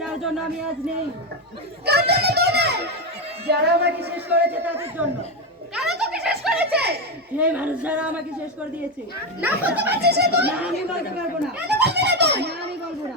যার জন্য আমি আজ নেই, যারা আমাকে শেষ করেছে তাদের জন্য। সেই মানুষ যারা আমাকে শেষ করে দিয়েছে। না আমি বলতে পারবো না, আমি বলবো না।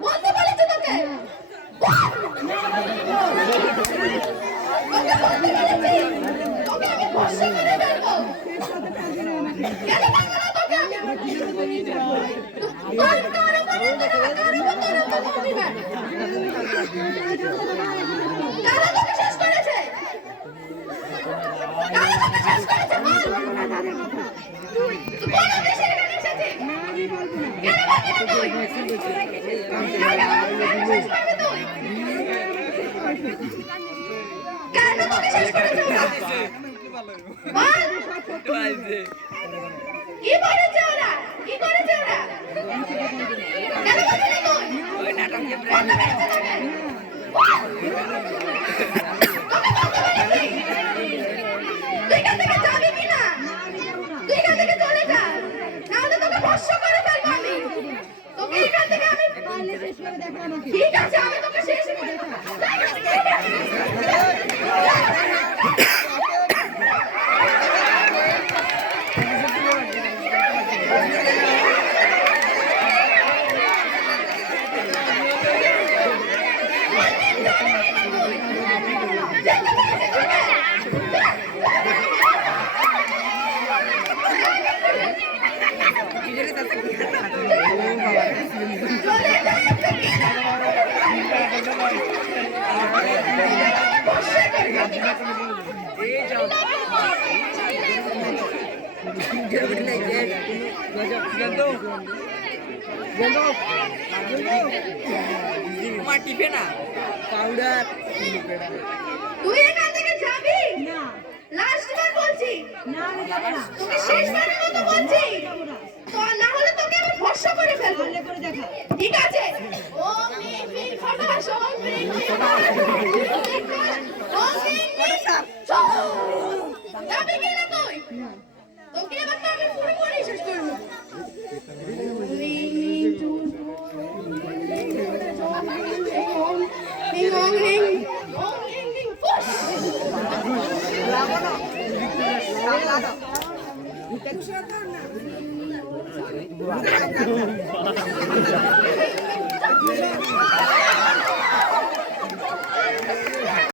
ঠিক আছে, আমি তোকে শেষ করে দেখাবো। টিপে না পাউডার তুই এখান থেকে যাবি না, লাস্ট বার বলছি না, আমি যাব না, তোকে শেষবারের মতো বলছি, তো না হলে তোকে আমি ভরসা করে ফেলবো, করে দেখা। ঠিক আছে, ও মিন মিন ফটাস, ও মিন মিন ও মিন মিন যাবি কি না তুই? তোকে এবার তো আমি পুরোপুরি শেষ করব।